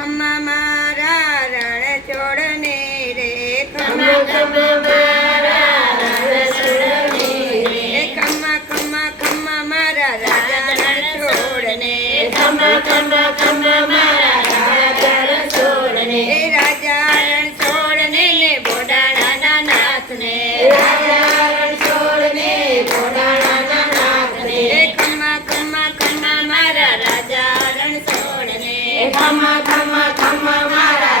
ખમ્મા મારા રણ છોડને રે ખમ્મા ખમ્મા મારા રણ છોડને રે ખમ્મા ખમ્મા ખમ્મા મારા રાજા રણ છોડને ખમ્મા ખમ્મા ખમ્મા મારા રાજા રણ છોડને રાજા રણ છોડને ને બોડાણાના નાથને રાજા રણ છોડને બોડાણાના નાથને ખમ્મા ખમ્મા ખમ્મા મારા રાજા રણ છોડને ખમ્મા ખમ્મા ખમ્મા મારા